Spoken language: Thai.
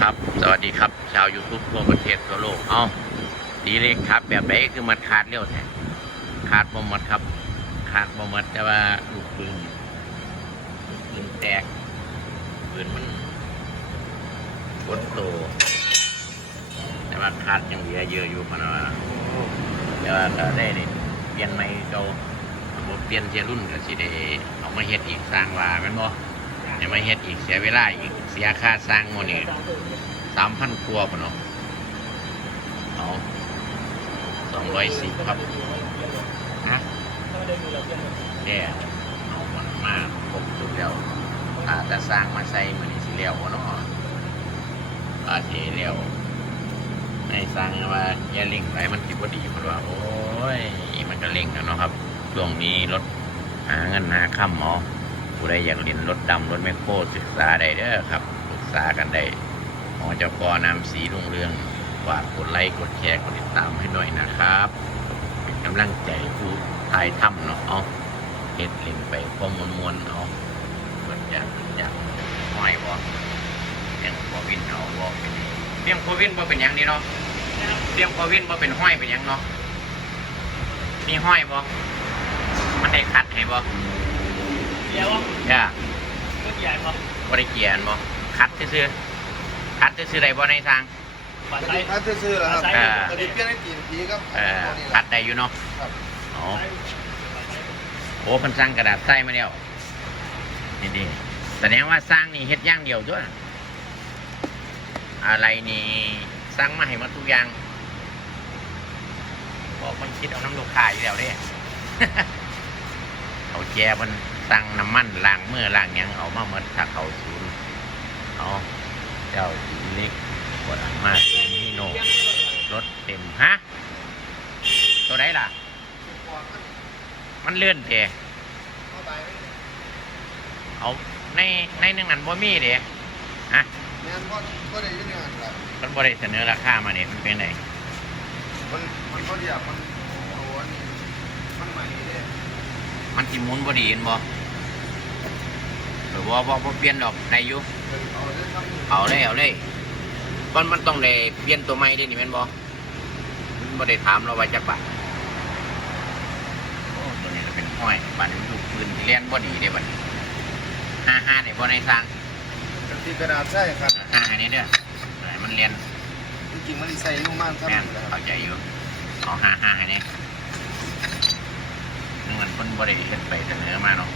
ครับ สวัสดีครับ ชาว YouTube ทั่วประเทศทั่วโลก เอ้าดีเลยครับ แบบไหนคือมันขาดเร็วแท้ขาดบ่หมดครับ ขาดบ่หมดแต่ว่าลูกปืนลูกปืนแตกปืนมันกดโต แต่ว่าขาดยังเหลือเยอะอยู่พะนะว่าแต่ว่าก็ได้นี่เปลี่ยนไม่เก่าระบบเปลี่ยนเทียรุ่นก็สิได้เอามาเฮ็ดอีกสร้างว่าแม่นบ่เดี๋ยวมาเฮ็ดอีกเสียเวลาอีก เสียค่าสร้างหมดนี่สามพันครัวปะเนาะเอาสองร้อยสิบครับฮะแย่เอามันมาครบสุดแล้วถ้าจะสร้างมาใส่มันนี่สิเลี้ยวเนาะอาเทเลี้ยวในสร้างว่าอย่าเล่งไปมันคิดว่าดีเพราะว่าโอ้ยมันก็เล่งแล้วเนาะครับช่วงนี้รถหาเงินหาค่ำเนาะ ผู้ใดอยากเรียนรถดำรถแมคโครศึกษาได้เด้อครับปรึกษากันได้หอเจ้ากอนำสีรุ่งเรืองฝากกดไลค์กดแชร์กดติดตามให้หน่อยนะครับ เป็นกำลังใจผู้ทายถ้ำเนาะเอาเฮ็ดเล่นไปพอมวนมวนๆเอาเปิดอยากอยากห้อยบ่เลี้ยงโควินเอาบ่เป็นเรียงโควินบ่เป็นยังนี่เนาะเลี้ยงโควินบ่เป็นห้อยเป็นยังเนาะมีห้อยบ่มันได้คัดให้บ่ เดี๋ยวว่าจ้าก็ใหญ่พอบริเกียนบ่คัดซื่อๆคัดซื่อๆได้บ่ในทางปลาสไซวัสดีครับซื่อๆแล้วครับปลาไซอ่าสวัสดีเพื่อนให้ตีนผีครับเอ่อคัดได้อยู่เนาะครับอ๋อโอ้เพิ่นสร้างกระดาษใส่มาแล้วนี่ดิแสดงว่าสร้างนี่เฮ็ดอย่างเดียวด้วยอะไรนี่สร้างมาให้หมาทุกอย่างบอกมันคิดเอาน้ำลูกค้าอยู่แล้วเด้เขาแจมัน สั่งน้ำมันล้างมือล้างหยังเอามาหมดถ้าเขาศูนย์เอาเจ้าหญิงเล็กกดมาถึงนี่โนรถเต็มฮะตัวไหนล่ะ มันเลื่อนเถอะเอาในในหนึ่งอันบ่มีเด้ฮะแม่นก็ก็ได้ยินงานครับมันบ่ได้เสนอราคามาเนี่ยมันเป็นไงมันมันก็เดียวมันโอ้อันนี้มันใหม่เด้มันสิหมุนบ่ดีเห็นบ่ หรือว่าบ่บ่เปลี่ยนดอกได้อยู่เพิ่นเอาได้ครับเอาเลยเอาเลยมันมันต้องได้เปลี่ยนตัวใหม่เด้นี่แม่นบ่มันบ่ได้ถามเราว่าจักบาทโอ้ตัวนี้ก็เป็นห้อยบาดนี้มันลูกปืนที่เลียนบ่ดีเด้บัดนี้ห้าห้าได้บ่ในสร้างเป็นตีกระดาษใช่ครับห้าอันนี้เด้อให้มันเลียนจริงๆมันใส่นุ่มมากครับแม่นครับเข้าใจอยู่เอาห้าห้าอันนี้นึกมันเพิ่นบ่ได้เฮ็ดไปเสนอมาเนาะ